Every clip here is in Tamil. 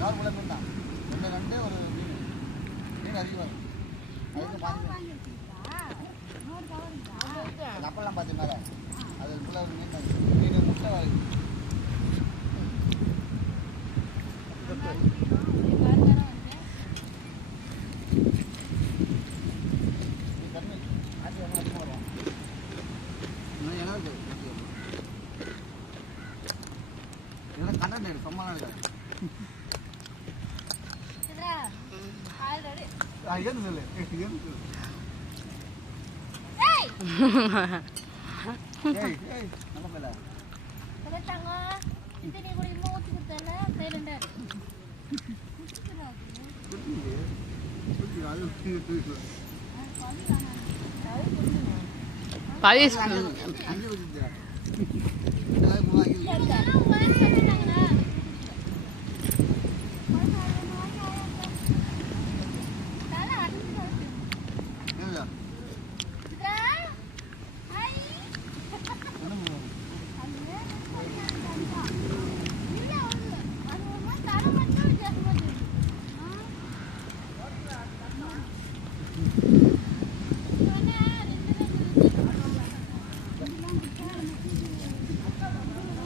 நார்மலாக மீன் தான் 2 நண்டு ஒரு மீன் அதிகம் அதுக்கு கப்பல்லாம் பார்த்து மேலே அது ஃபுல்லாக ஒரு மீன் முட்டை வாங்கி கண்டென்ட் சம்மானம் இருக்காது ஏன்னு சொல்லு நம்ம பேல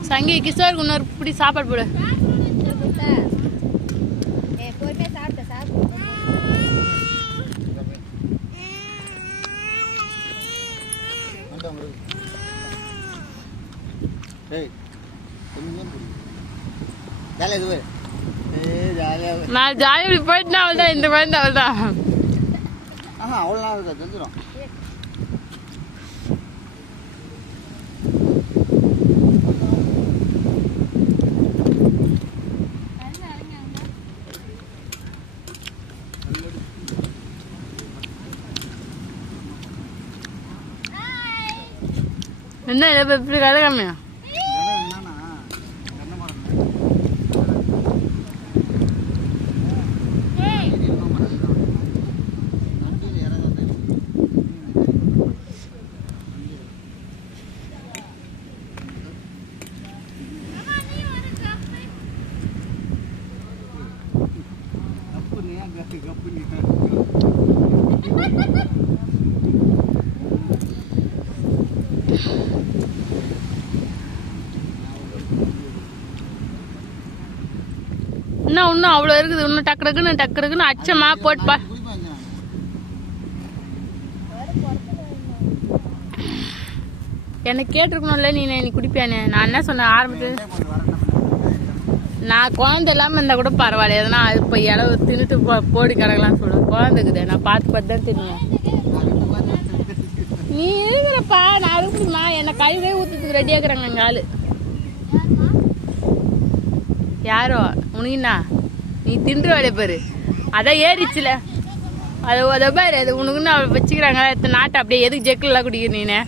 சங்கி கிஷோர் இன்னொரு இப்படி சாப்பாடு போடு நான் ஜாலியாக போயிட்டுனா அவள் தான் இந்த குழந்தை அவள் தான் அவ்வளோ இருக்கா தெரிஞ்சிடும் என்ன இப்படி கலக்காமையா இன்னும் அவ்வளோ இருக்குது. இன்னும் டக்குன்னு அச்சமா போட்டுப்பா. எனக்கு கேட்டிருக்கணும்ல நீ குடிப்பியானே. நான் என்ன சொன்னேன் ஆரம்பத்தில், நான் குழந்தை இல்லாமல் இருந்தால் கூட பரவாயில்ல, எதனா இப்போ இளவு தின்னுட்டு போடி கிடக்கலாம்னு சொல்லுவேன். குழந்தைக்குது நான் பார்த்து தான் தின்னுவேன். நீ இருக்கிறப்பா நான் இருக்குமா என்னை கழுவே ஊற்றுறதுக்கு ரெடியாக இருக்கிறாங்க எங்கள் ஆள். யாரோ உனக்குண்ணா நீ தின்ற வேலையை பாரு, அதான் ஏறிச்சுல அதை பாரு, அது உனக்குன்னு அவள் வச்சுக்கிறாங்க. இத்தனை நாட்டை அப்படியே எதுக்கு ஜெக்கிலாம் குடிக்கிற நீனே.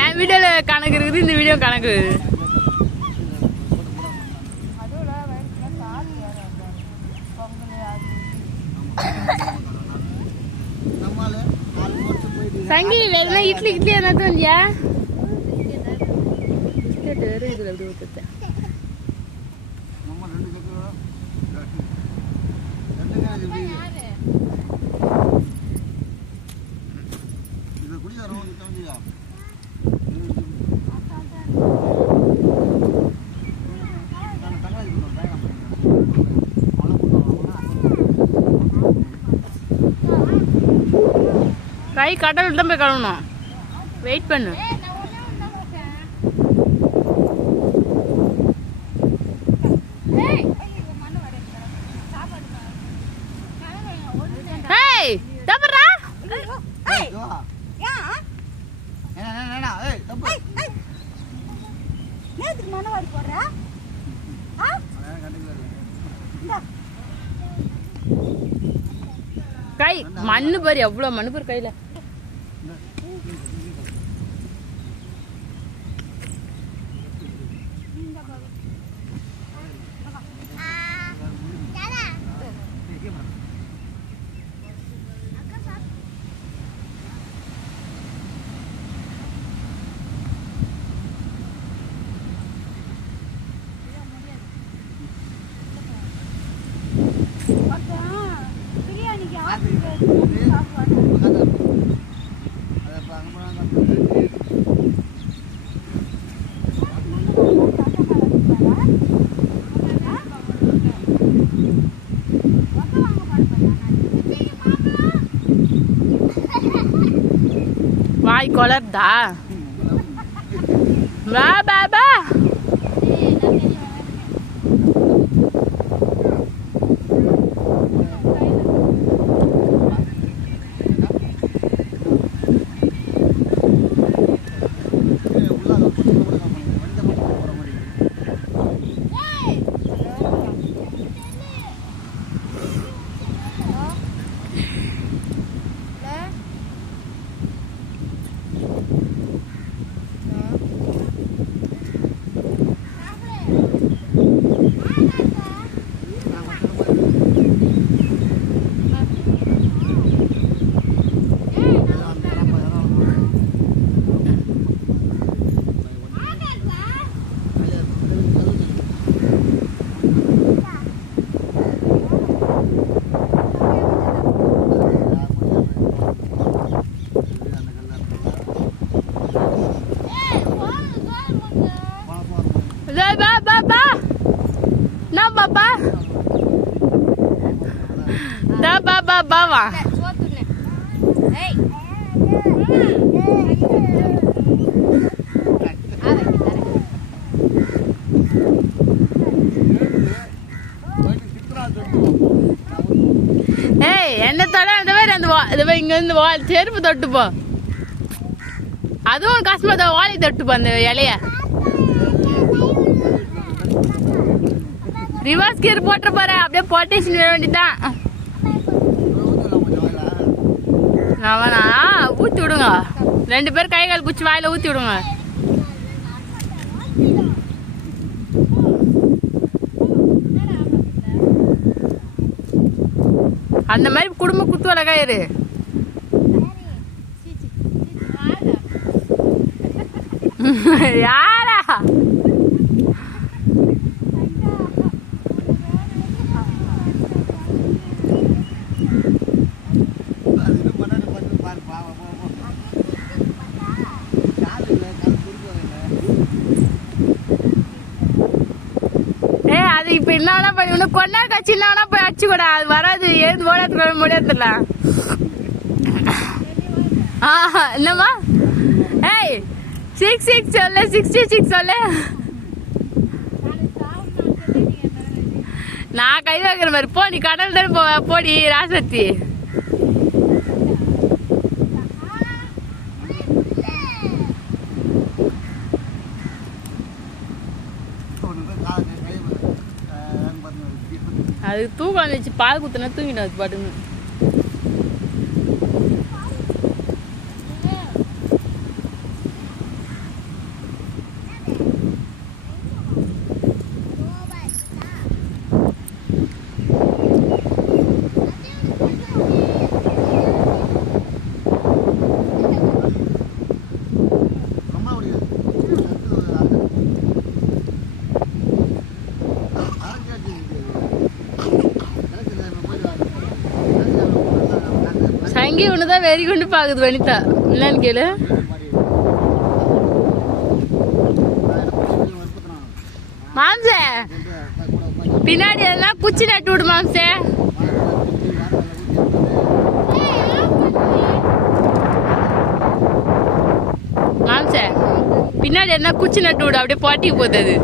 என் வீடியோல கணக்கு இருக்குது, இந்த வீடியோ கணக்கு இருக்குது. சங்கி வேணும்னா இட்லி என்ன தோண்டியா வேறு இதுல எப்படி ஊத்துட்டேன். கை கடவுள் தான் போய் கழுவணும். வெயிட் பண்ணு. கை மண்ணு பாரு, எவ்வளவு மண்ணு பாரு கையில. நாய் கொலர்தா பா பா பா bawa. Hey, என்ன தட அந்த வேற அந்த இங்க இருந்து செருப்பு தொட்டு போ. அதுவும் கஷ்டமா வாளி தொட்டு போ அந்த இலைய. ரிவர்ஸ் கியர் போட்டு பாரு அப்படியே பொட்டேஷன் விட வேண்டியதான். அவனா ஊத்தி விடுங்க. 2 பேர் கை கால் குச்சி வாயில ஊத்தி விடுங்க. அந்த மாதிரி குடும்ப குத்து வளகாயிரு. யாரா அது இப்ப என்ன பண்ணி கொண்டா கட்சி என்ன போய் அடிச்சு கூட அது வராது. ஏது ஓடாது முடியாதுல. என்னம்மா? ஏய் 66 சொல்லு 66 சொல்லு. நான் கை வைக்கிற மாதிரி போ. நீ கடல் தான் போவ. போடி ராசத்தி. அது தூக்கம் வச்சு பால் குத்துனா தூங்கிடும் அது பாட்டுன்னு. சங்கி ஒண்ணுதான் வெறி கொண்டு பாக்குது வனிதா. என்னன்னு கேளு. மாம்சே பின்னாடி எல்லாம் குச்சி நட்டு விடு மாம்சே. மாம்சே பின்னாடி என்ன குச்சி நட்டு விடு. அப்படியே பாட்டிக்கு போகுது அது.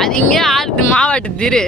அது இங்கே ஆட்டு மாவாட்டு திரு.